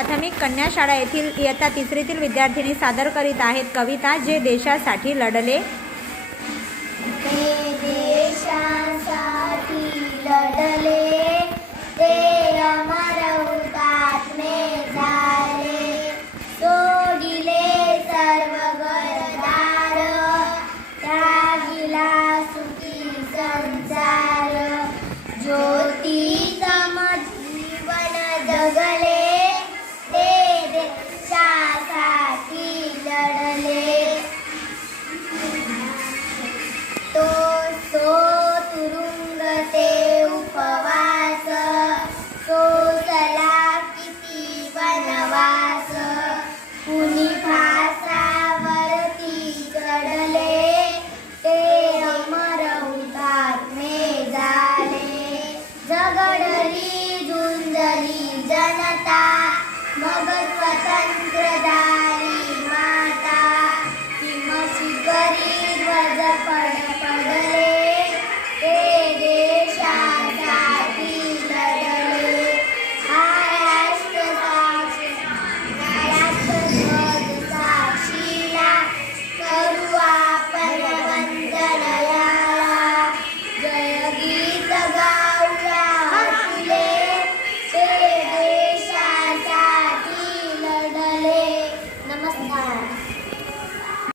प्राथमिक कन्या शाळा येथील इयत्ता तिसरीतील विद्यार्थिनी सादर करीत आहेत कविता जे देशासाठी लढले. वनवास कुणी फासावरती चढले ते अमर झाले झगडली झुंजली जनता मग स्वतंत्रता